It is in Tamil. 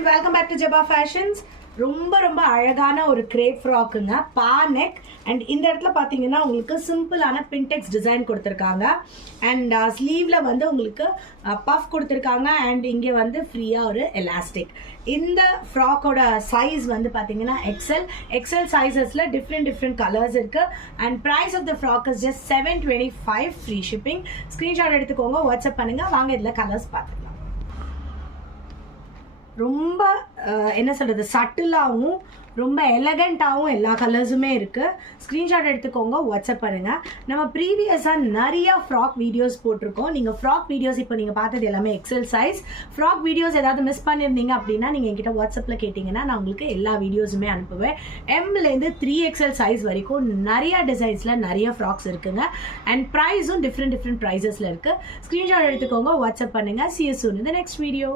and welcome back to Jabba Fashions. ரொம்ப ரொம்ப அழகான ஒரு கிரேப் ஃப்ராக்குங்க, பா நெக். அண்ட் இந்த இடத்துல பார்த்தீங்கன்னா உங்களுக்கு சிம்பிளான பின்டெக்ஸ் டிசைன் கொடுத்துருக்காங்க. அண்ட் ஸ்லீவில் வந்து உங்களுக்கு பஃப் கொடுத்துருக்காங்க. அண்ட் இங்கே வந்து ஃப்ரீயாக ஒரு எலாஸ்டிக். இந்த ஃப்ராக்கோட சைஸ் வந்து பார்த்தீங்கன்னா எக்ஸல் சைஸஸில் டிஃப்ரெண்ட் கலர்ஸ் இருக்குது. And price of the frock is just $725 free shipping. Screenshot எடுத்துக்கோங்க, வாட்ஸ்அப் பண்ணுங்கள். வாங்க இதில் கலர்ஸ் பார்த்துக்கலாம். ரொம்ப என்ன சொல்கிறது, சட்டிலாகவும் ரொம்ப எலகண்ட்டாகவும் எல்லா கலர்ஸுமே இருக்குது. ஸ்க்ரீன்ஷாட் எடுத்துக்கோங்க, வாட்ஸ்அப் பண்ணுங்கள். நம்ம ப்ரீவியஸாக நிறையா ஃப்ராக் வீடியோஸ் போட்டிருக்கோம். நீங்கள் ஃப்ராக் வீடியோஸ் இப்போ நீங்கள் பார்த்தது எல்லாமே எக்ஸல் சைஸ். ஃப்ராக் வீடியோஸ் ஏதாவது மிஸ் பண்ணியிருந்தீங்க அப்படின்னா நீங்கள் என்கிட்ட வாட்ஸ்அப்பில் கேட்டிங்கன்னா நான் உங்களுக்கு எல்லா வீடியோஸுமே அனுப்புவேன். எம்லேருந்து 3XL சைஸ் வரைக்கும் நிறையா டிசைன்ஸில் நிறைய ஃப்ராக்ஸ் இருக்குங்க. அண்ட் ப்ரைஸும் டிஃப்ரெண்ட் ப்ரைஸஸில் இருக்குது. ஸ்க்ரீன்ஷாட் எடுத்துக்கோங்க, வாட்ஸ்அப் பண்ணுங்கள். See you soon in the next video.